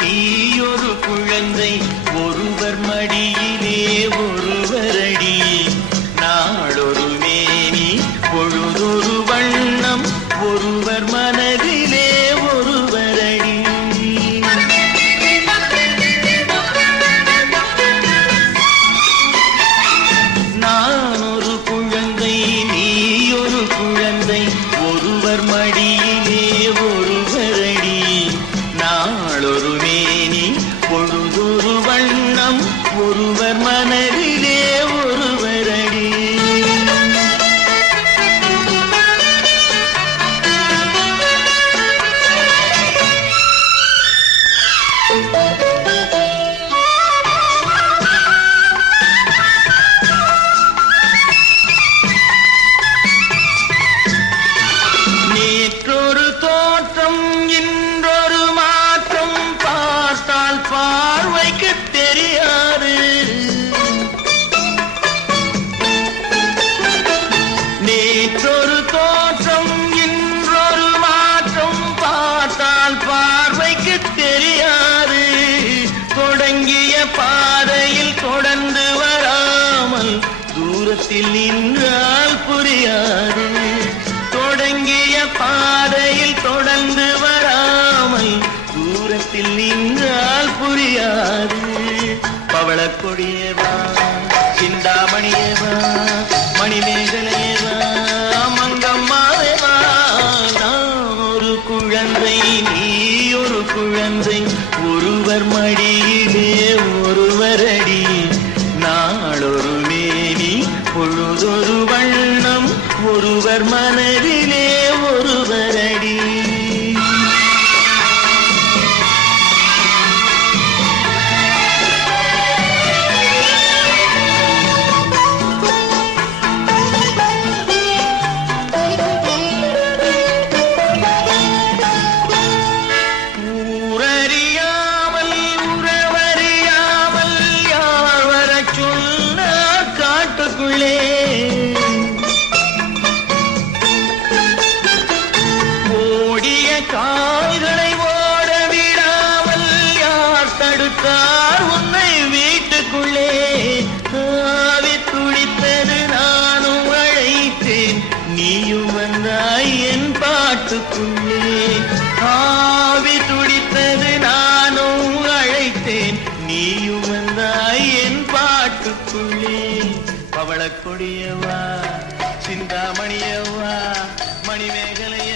நீயொரு குழந்தை ஒருவர் மடியிலே ஒருவரடி நாளொரு மேனி பொழுதொரு வண்ணம் ஒருவர் மனதிலே ஒருவரடி நான் ஒரு குழந்தை நீயொரு குழந்தை ஒருவர் மடியிலே ஒருவரடி நாளொரு மேனி பொழுதொரு வண்ணம் ஒருவர் மனதிலே ஒருவரடி நேற்றொரு தோற்றம் இன்றொரு மாற்றம் பார்த்தால் பார்வைக்கு தெரியாது நேற்றொரு தோற்றம் இன்றொரு மாற்றம் பார்த்தால் பார்வைக்கு தெரியாது தொடங்கிய பாதையில் தொடர்ந்து வராமல் தூரத்தில் நின்றால் புரியாது தொடங்கிய பாதையில் தொடர்ந்து வராமல் தூரத்தில் நின்றால் புரியாது பவளக்கொடியேவா சிந்தாமணியேவா மணிமேகலையேவா மங்கம்மாவேவா நான் ஒரு குழந்தை நீ ஒரு குழந்தை ஒருவர் மடியிலே ஒருவரடி நாளொரு மேனி பொழுதொரு வண்ணம் ஒருவர் மனதிலே ஒருவரடி ஊரறியாமல் உறவறியாமல் யார் வரச் சொன்னார் காட்டுக்குள்ளே ஓடிய கால்களை ஓட விடாமல் யார் தடுத்தார் உன்னை வீட்டுக்குள்ளே ஆவி துடித்தது நானும் அழைத்தேன் நீயும் வந்தாய் என் பாட்டுக்குள்ளே ஆவி துடித்தது நானும் அழைத்தேன் நீயும் வந்தாய் என் பாட்டுக்குள்ளே பவளக்கொடியவா சிந்தாமணியவா மணிமேகலைய